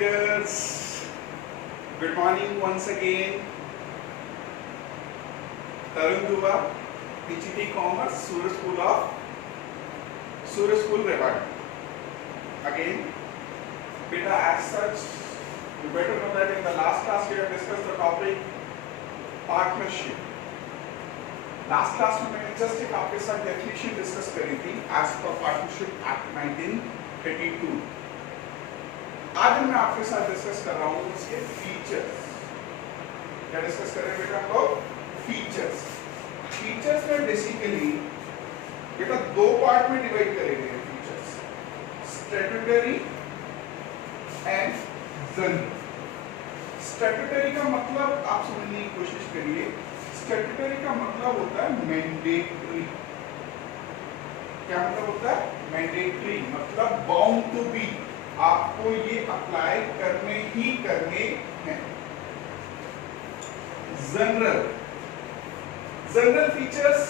readers, good morning once again. Tarun Dua, PGT Commerce, Surya School Reward. Again, beta, as such, you better know that in the last class we have discussed the topic partnership. Last class में मैंने just एक आपके साथ definition discuss करी थी as per partnership act 1932। आज मैं आपके साथ डिस्कस कर रहा हूँ उसके फीचर्स। क्या डिस्कस कर रहे हैं बेटा हम लोग? फीचर्स। फीचर्स में बेसिकली बेटा दो पार्ट में डिवाइड करेंगे features, statutory and general. Statutory का मतलब आप समझने की कोशिश करिए। स्टैट्यूटरी का मतलब होता है मैंडेटरी। क्या मतलब होता है? मैंडेटरी मतलब बाउंड टू बी, आपको ये अप्लाई करने ही करने हैं। जनरल, जनरल फीचर्स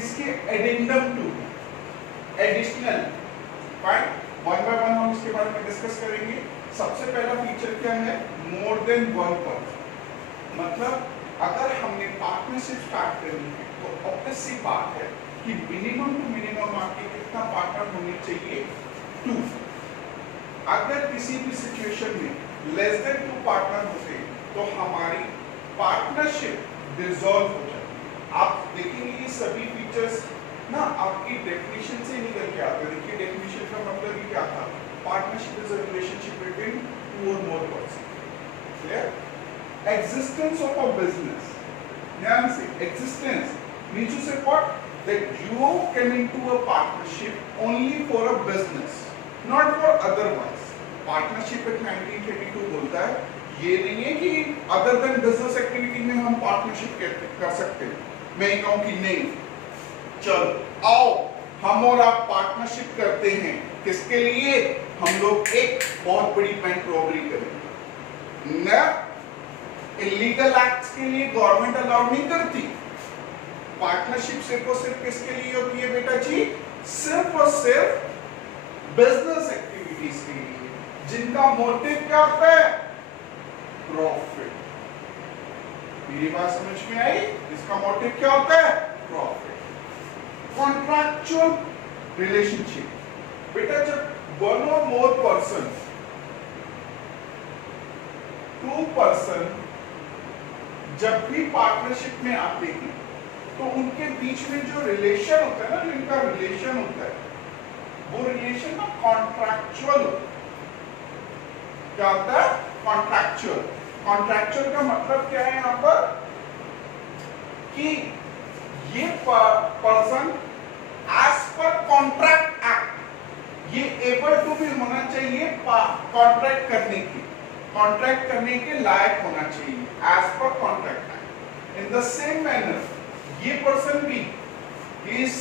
इसके addendum to, additional. Fine, one by one हम इसके बारे में डिस्कस करेंगे। सबसे पहला फीचर क्या है? More than one person. मतलब अगर हमने पार्टनरशिप स्टार्ट करनी है तो ऑब्वियस सी बात है कि मिनिमम टू मिनिमम आपके कितना पार्टनर होने चाहिए? 2। अगर किसी भी सिचुएशन में लेस देन 2 पार्टनर होते तो हमारी पार्टनरशिप डिसॉल्व हो जाती। आप देखेंगे ये सभी फीचर्स ना आपकी डेफिनेशन से निकल के आते हैं। देखिए डेफिनेशन का मतलब ही क्या था? Partnership is a relationship between 2 or more person. Clear? Existence of a business. ध्यान से, existence means to say what? That you came into a partnership only for a business, not for otherwise. Partnership Act 1932 बोलता है ये नहीं है कि other than business activity में हम partnership कर सकते हैं। मैं कहूँ कि नहीं, चलो आओ हम और आप पार्टनरशिप करते हैं। किसके लिए? हम लोग एक बहुत बड़ी बैंक रॉबरी करेंगे ना। इलीगल एक्ट्स के लिए गवर्नमेंट अलाउड नहीं करती। पार्टनरशिप सिर्फ और सिर्फ किसके लिए होती है बेटा जी? सिर्फ और सिर्फ बिजनेस एक्टिविटीज के लिए, जिनका मोटिव क्या होता है? प्रॉफिट। मेरी बात समझ में आई? इसका मोटिव क्या होता है? प्रॉफिट। कॉन्ट्रैक्चुअल रिलेशनशिप बेटा, जब वन और मोर पर्सन, 2 पर्सन जब भी पार्टनरशिप में आते हैं तो उनके बीच में जो रिलेशन होता है ना, जो इनका रिलेशन होता है, वो रिलेशन ना कॉन्ट्रैक्चुअल होता है। क्या होता है? कॉन्ट्रैक्चुअल। कॉन्ट्रैक्चुअल का मतलब क्या है यहाँ पर? कि ये person as per contract act ये एबल टू भी होना चाहिए कॉन्ट्रैक्ट करने की, कॉन्ट्रैक्ट करने के लायक होना चाहिए as per contract act. In the same manner ये पर्सन भी is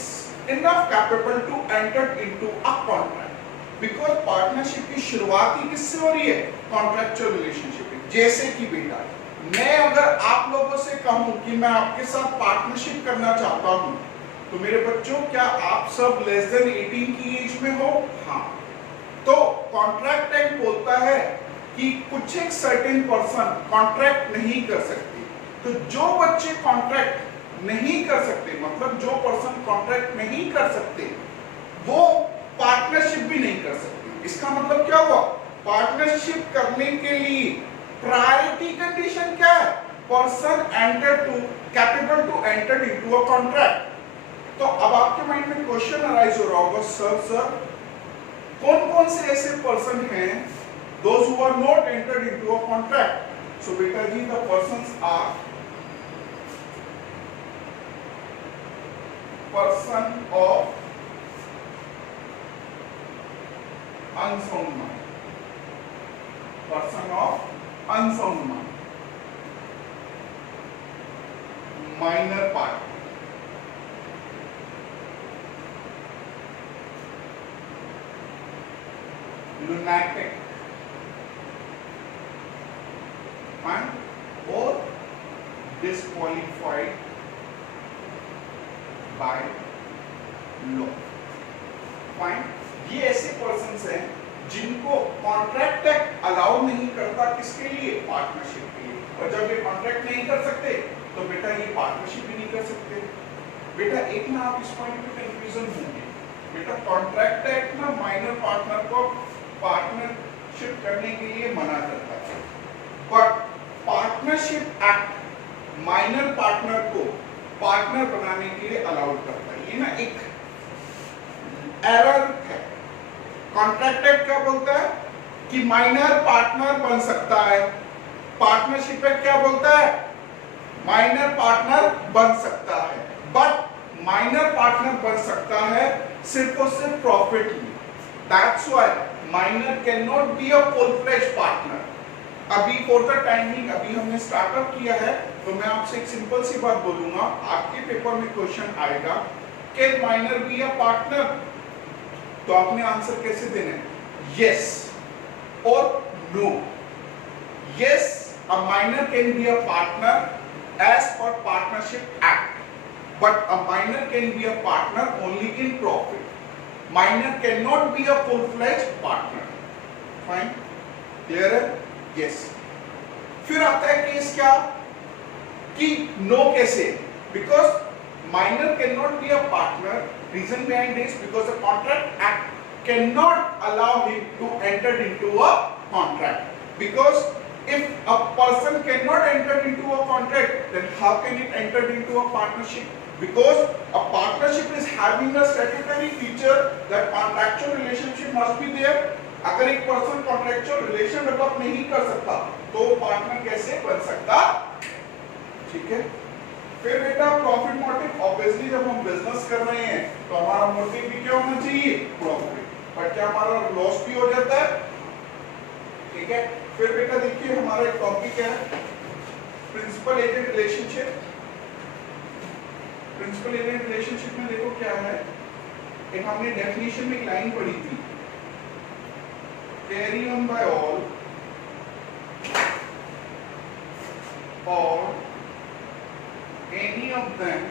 enough capable to enter into a contract, because partnership की शुरुआत ही किससे हो रही है? Contractual relationship. जैसे कि बेटा मैं अगर आप लोगों से कहूं कि मैं आपके साथ पार्टनरशिप करना चाहता हूं, तो मेरे बच्चों क्या आप सब लेस देन 18 की एज में हो? हाँ। तो कॉन्ट्रैक्ट एक्ट बोलता है कि कुछ एक सर्टेन पर्सन कॉन्ट्रैक्ट नहीं कर सकते। तो जो बच्चे कॉन्ट्रैक्ट नहीं कर सकते, मतलब जो पर्सन कॉन्ट्रैक्ट नहीं कर सकते, वो पार्टनरशिप भी नहीं कर सकते। इसका मतलब क्या हुआ? पार्टनरशिप करने के लिए प्रायोरिटी कंडीशन क्या है? Person capable to enter into a contract. तो अब आपके माइंड में क्वेश्चन अराइज हो रहा होगा, सर कौन कौन से ऐसे पर्सन हैं those who are not entered into a contract? So beta ji, the persons are person of unsound mind, person of unsound mind, minor part, lunatic, or disqualified by law। Fine, ये ऐसे persons हैं जिनको contract act allow नहीं करता, किसके लिए? Partnership के लिए। और जब ये कॉन्ट्रैक्ट नहीं कर सकते तो बेटा ये पार्टनरशिप भी नहीं कर सकते। बेटा एक ना आप इस पॉइंट पे कंफ्यूजन होंगे, बेटा कॉन्ट्रैक्ट एक्ट ना माइनर पार्टनर को पार्टनरशिप करने के लिए मना करता है, but partnership act minor partner को पार्टनर बनाने के लिए अलाउ करता है। ये ना एक एरर है। कॉन्ट्रैक्ट एक्ट क्या बोलता है कि माइनर पार्टनर बन सकता है, पार्टनरशिप एक्ट क्या बोलता है? माइनर पार्टनर बन सकता है, बट माइनर पार्टनर बन सकता है सिर्फ और सिर्फ प्रॉफिट में। That's why minor can not be a full fledged partner. अभी फॉर द टाइमिंग अभी हमने स्टार्टअप किया है, तो मैं आपसे एक सिंपल सी बात बोलूंगा, आपके पेपर में क्वेश्चन आएगा can minor be a partner, तो आपने आंसर कैसे देना है? यस और no. Yes, a minor can be a partner as per partnership act, but a minor can be a partner only in profit. Minor cannot be a full-fledged partner. Fine? Clear है? Yes. फिर आता है case क्या कि no कैसे? Because minor cannot be a partner. Reason behind this, because the contract act cannot allow him to enter into a contract. Because if a person cannot enter into a contract, then how can it enter into a partnership? Because a partnership is having a statutory feature that contractual relationship must be there. अगर एक person contractual relation develop नहीं कर सकता तो partner कैसे बन सकता? ठीक है। फिर बेटा प्रॉफिट मोटिव, ऑब्वियसली जब हम बिजनेस कर रहे हैं तो हमारा मोटिव भी क्या होना चाहिए? प्रॉफिट। पर क्या हमारा लॉस भी हो जाता है? ठीक है। फिर बेटा देखिए हमारा एक टॉपिक है principal agent relationship. Principal agent relationship में देखो क्या है, एक हमने डेफिनेशन में एक लाइन पढ़ी थी, कैरी ऑन बाय ऑल और any of them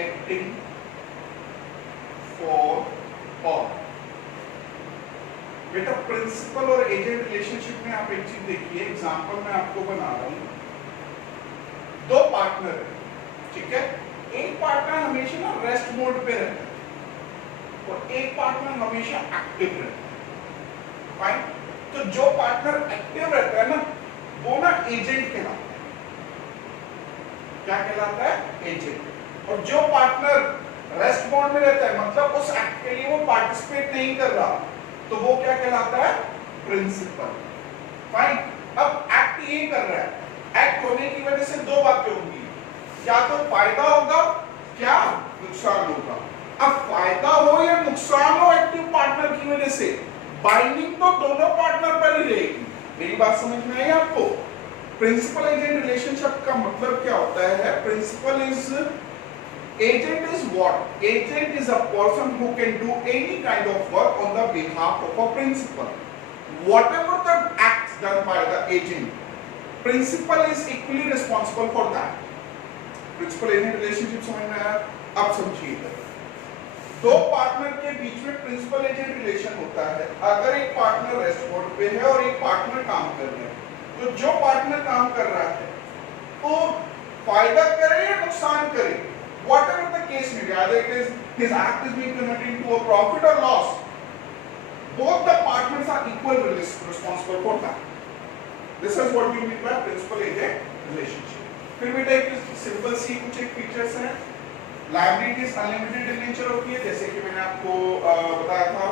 acting for all। बेटा प्रिंसिपल और एजेंट रिलेशनशिप में आप एक चीज देखिए, एग्जांपल मैं आपको बना रहा हूं, दो पार्टनर है, ठीक है, एक पार्टनर हमेशा ना रेस्ट मोड पे रहता है और एक पार्टनर हमेशा एक्टिव रहता है। फाइन? तो जो पार्टनर एक्टिव रहता है ना वो ना एजेंट कहलाता है। क्या कहलाता है? एजेंट। और जो पार्टनर रेस्ट मोड में रहता है, मतलब उस एक्ट के लिए वो पार्टिसिपेट नहीं कर रहा, तो वो क्या कहलाता है? प्रिंसिपल। फाइन? अब एक्ट ये कर रहा है, एक्ट होने की वजह से दो बातें होंगी, क्या तो फायदा होगा, क्या नुकसान होगा। अब फायदा हो या नुकसान हो एक्टिव पार्टनर की वजह से, बाइंडिंग तो दोनों पार्टनर पर ही रहेगी। मेरी बात समझ में आई आपको? प्रिंसिपल एजेंट रिलेशनशिप का मतलब क्या होता है? Principal is agent is what? Agent is a person who can do any kind of work on the behalf of a principal. Whatever the acts done by the agent, principal is equally responsible for that. Principal agent relationship समझ में आया? अब समझिए, दो partner के बीच में principal agent relation होता है। अगर एक पार्टनर रेस्ट मोड पे है और एक पार्टनर काम कर रहा है, तो जो पार्टनर काम कर रहा है वो फायदा करे या नुकसान करे, whatever the case may be, either it is his act is being converted into a profit or loss, both the partners are equally responsible for that. This is what we mean by principal agent relationship. फिर बेटा एक simple सी कुछ एक features हैं। Liabilities unlimited in nature होती है, जैसे कि मैंने आपको बताया था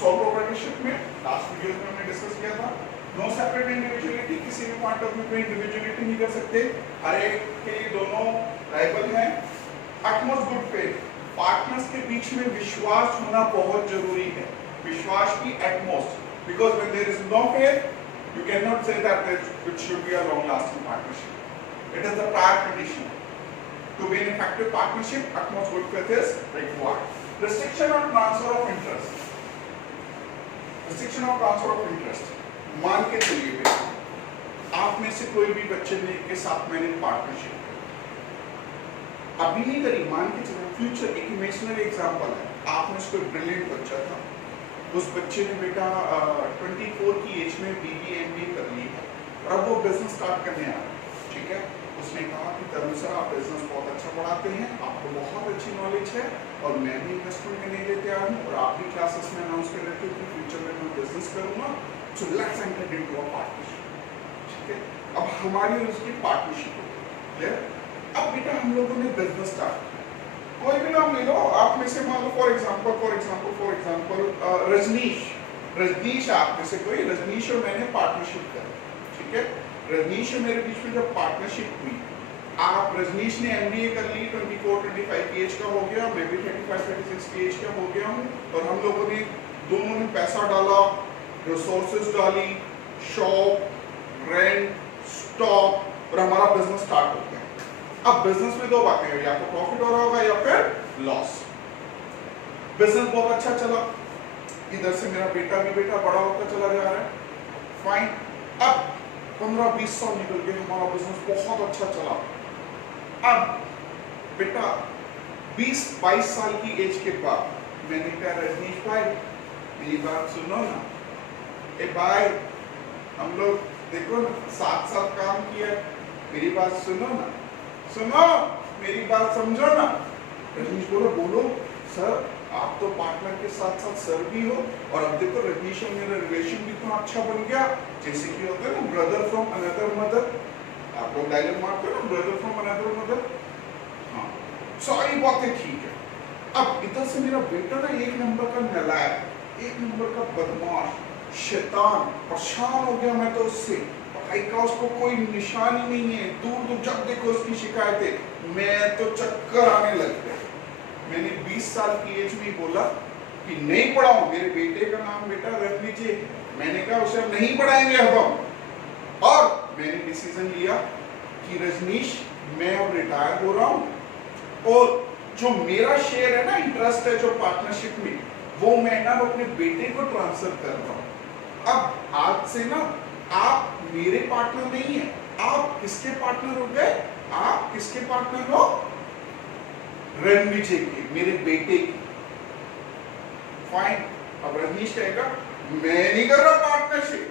सोल प्रोप्राइटरशिप में, लास्ट वीडियो में हमने डिस्कस किया था। नो सेपरेट इंडिविजुअलिटी, किसी भी पॉइंट ऑफ व्यू पे इंडिविजुअलिटी नहीं कर सकते, हर एक के लिए दोनों लायबल हैं। अटमोस्ट गुड फेथ, पार्टनर्स के बीच में विश्वास होना बहुत जरूरी है, विश्वास की utmost, because when there is no faith you can not say that it should be a long lasting partnership. It is the prior condition to be an effective partnership. Utmost good faith is required. Restriction or transfer of interest, restriction or transfer of interest, मान के चलिए बेटा आप में से कोई भी बच्चे ने के साथ मैंने पार्टनरशिप, अभी नहीं करी, मान के चलो फ्यूचर, एक इमेजिनरी एग्जांपल है, आप में से कोई ब्रिलियंट बच्चा था, उस बच्चे ने बेटा 24 की एज में BBA MBA कर ली है और अब वो बिजनेस स्टार्ट करने आ रहा है, ठीक है। उसने कहा कि तरुण सर आप बिजनेस बहुत अच्छा पढ़ाते हैं, आपको बहुत अच्छी नॉलेज है और मैं भी इन्वेस्टमेंट करने के लिए तैयार हूँ और आप भी क्लासेस में अनाउंस कर रहे थे कि फ्यूचर में मैं बिजनेस करूँगा, so let's enter into a partnership, ठीक है। अब हमारी और उसकी पार्टनरशिप हो गई, अब बेटा हम लोगों ने बिजनेस स्टार्ट किया, कोई भी नाम ले लो आप में से, मान लो फॉर एग्जांपल रजनीश, आप में से कोई, रजनीश और मैंने पार्टनरशिप करी, ठीक है। रजनीश और मेरे बीच में जब पार्टनरशिप हुई, आप रजनीश ने MBA कर ली, 24-25 की एज का हो गया, मैं भी 35-36 की एज का हो गया हूँ और हम लोगों ने दोनों ने पैसा डाला, रिसोर्सेज डाली, शॉप, रेंट, स्टॉक और हमारा बिजनेस स्टार्ट हो गया। अब बिजनेस में दो बातें हैं, या तो प्रॉफिट हो रहा होगा या फिर लॉस। बिजनेस बहुत अच्छा चला, इधर से मेरा बेटा बड़ा होता चला जा रहा है, फाइन। अब 15-20 साल निकल गए, हमारा बिजनेस बहुत अच्छा चला। अब बेटा 20-22 साल की एज के बाद मैंने कहा रजनीश भाई मेरी बात सुनो ना, ए भाई हम लोग देखो ना साथ काम किया, मेरी बात सुनो ना, सुनो मेरी बात समझो ना। रजनीश बोलो सर आप तो पार्टनर के साथ साथ सर भी हो और अब देखो रजनीश और मेरा रिलेशन भी इतना अच्छा बन गया, जैसे कि होता है ना ब्रदर फ्रॉम अनदर मदर, आप लोग डायलॉग मारते हो ना ब्रदर फ्रॉम अनदर मदर, हाँ सारी बातें ठीक है। अब इधर से मेरा बेटा ना एक नंबर का नालायक, एक नंबर का बदमाश, शैतान, परेशान हो गया मैं तो उससे, पढ़ाई का उसको कोई निशान ही नहीं है, दूर जब देखो उसकी शिकायतें, मैं तो चक्कर आने लग गया। मैंने 20 साल की एज में बोला कि नहीं पढ़ाऊं, मेरे बेटे का नाम बेटा रख लीजिए, मैंने कहा उसे हम नहीं पढ़ाएंगे अब हम, और मैंने डिसीजन लिया कि रजनीश मैं अब रिटायर हो रहा हूं और जो मेरा शेयर है ना, इंटरेस्ट है जो पार्टनरशिप में, वो मैं ना अपने बेटे को ट्रांसफर कर रहा हूं। अब आज से ना आप मेरे पार्टनर नहीं है, आप किसके पार्टनर हो गए, आप किसके पार्टनर हो, रणविजय के, मेरे बेटे की, फाइन। अब रजनीश कहेगा मैं नहीं कर रहा partnership,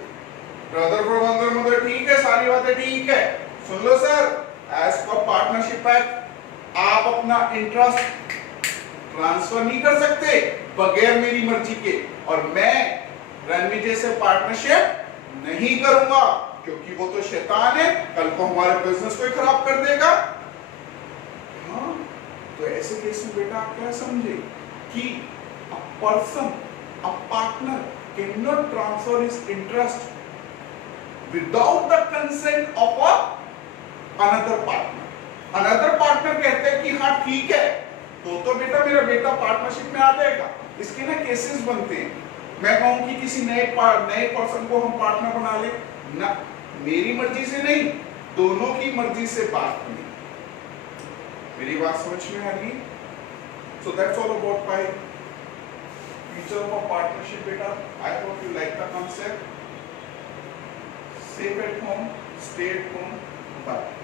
brother from another mother ठीक है, सारी बातें ठीक है, सुन लो sir as per partnership act आप अपना इंटरेस्ट ट्रांसफर नहीं कर सकते बगैर मेरी मर्जी के, और मैं रणविजय से पार्टनरशिप नहीं करूंगा क्योंकि वो तो शैतान है, कल को हमारे बिजनेस को खराब कर देगा। हाँ, तो ऐसे केस में बेटा आप क्या समझे कि a person, a partner cannot transfer his interest without the consent of another partner. Another partner कहते हैं कि हाँ ठीक है, तो बेटा मेरा बेटा पार्टनरशिप में आ जाएगा। इसके ना केसेस बनते हैं, मैं कहूँ कि किसी नए पर्सन को हम पार्टनर बना ले ना, मेरी मर्जी से नहीं, दोनों की मर्जी से बात करनी। मेरी बात समझ में आ रही? So that's all about my future of a partnership, beta. I hope you like the concept. Safe at home, stay at home. Bye.